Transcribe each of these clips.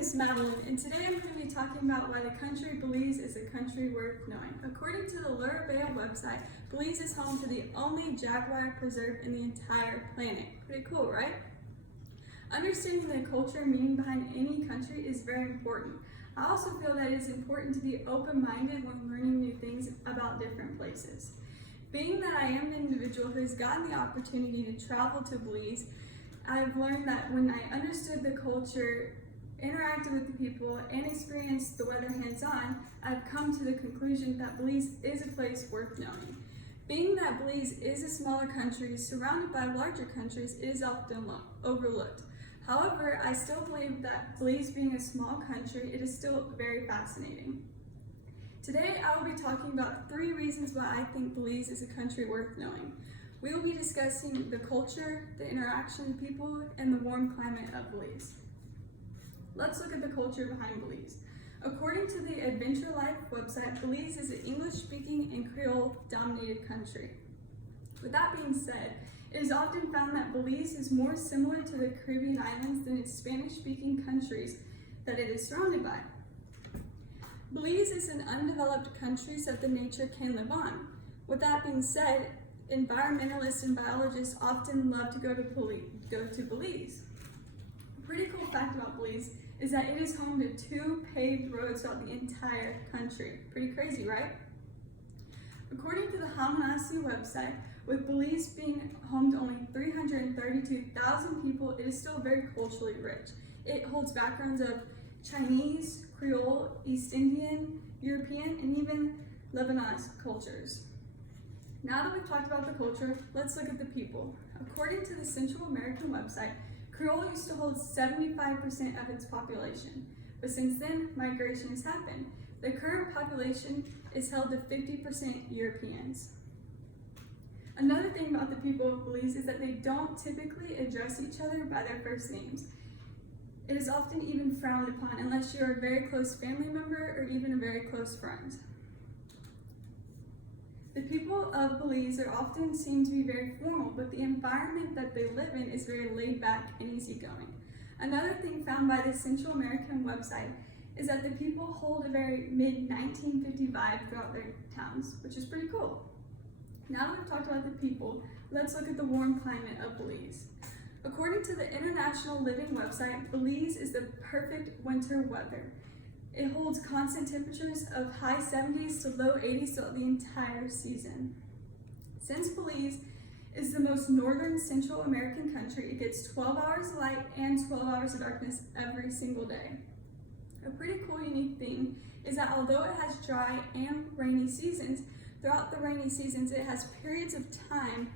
is Madeline, and today I'm going to be talking about why the country Belize is a country worth knowing. According to the Luarabea website, Belize is home to the only jaguar preserve in the entire planet. Pretty cool, right? Understanding the culture and meaning behind any country is very important. I also feel that it is important to be open-minded when learning new things about different places. Being that I am an individual who has gotten the opportunity to travel to Belize, I've learned that when I understood the culture, interacted with the people, and experienced the weather hands-on, I've come to the conclusion that Belize is a place worth knowing. Being that Belize is a smaller country surrounded by larger countries, it is often overlooked. However, I still believe that Belize being a small country, it is still very fascinating. Today, I will be talking about 3 reasons why I think Belize is a country worth knowing. We will be discussing the culture, the interaction of people, and the warm climate of Belize. Let's look at the culture behind Belize. According to the Adventure Life website, Belize is an English-speaking and Creole-dominated country. With that being said, it is often found that Belize is more similar to the Caribbean islands than its Spanish-speaking countries that it is surrounded by. Belize is an undeveloped country so that the nature can live on. With that being said, environmentalists and biologists often love to go to Belize. A pretty cool fact about Belize is that it is home to 2 paved roads throughout the entire country. Pretty crazy, right? According to the Hamanasi website, with Belize being home to only 332,000 people, it is still very culturally rich. It holds backgrounds of Chinese, Creole, East Indian, European, and even Lebanese cultures. Now that we've talked about the culture, let's look at the people. According to the Central American website, Creole used to hold 75% of its population, but since then, migration has happened. The current population is held to 50% Europeans. Another thing about the people of Belize is that they don't typically address each other by their first names. It is often even frowned upon unless you're a very close family member or even a very close friend. The people of Belize are often seen to be very formal, but the environment that they live in is very laid back and easygoing. Another thing found by the Central American website is that the people hold a very mid-1950 vibe throughout their towns, which is pretty cool. Now that we've talked about the people, let's look at the warm climate of Belize. According to the International Living website, Belize is the perfect winter weather. It holds constant temperatures of high 70s to low 80s throughout the entire season. Since Belize is the most northern Central American country, it gets 12 hours of light and 12 hours of darkness every single day. A pretty cool unique thing is that although it has dry and rainy seasons, throughout the rainy seasons it has periods of time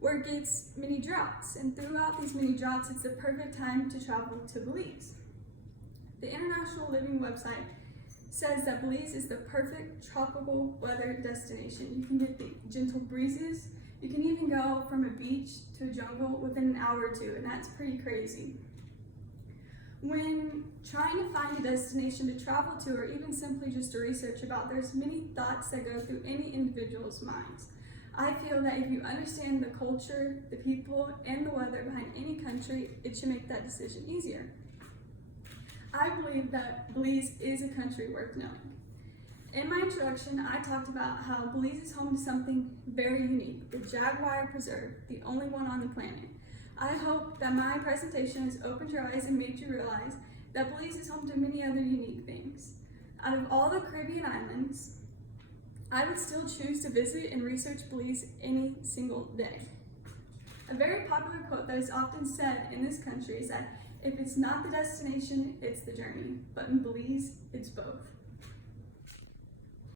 where it gets mini droughts, and throughout these mini droughts it's the perfect time to travel to Belize. The International Living website says that Belize is the perfect tropical weather destination. You can get the gentle breezes. You can even go from a beach to a jungle within an hour or 2, and that's pretty crazy. When trying to find a destination to travel to, or even simply just to research about, there's many thoughts that go through any individual's minds. I feel that if you understand the culture, the people, and the weather behind any country, it should make that decision easier. I believe that Belize is a country worth knowing. In my introduction, I talked about how Belize is home to something very unique, the Jaguar Preserve, the only one on the planet. I hope that my presentation has opened your eyes and made you realize that Belize is home to many other unique things. Out of all the Caribbean islands, I would still choose to visit and research Belize any single day. A very popular quote that is often said in this country is that if it's not the destination, it's the journey. But in Belize, it's both.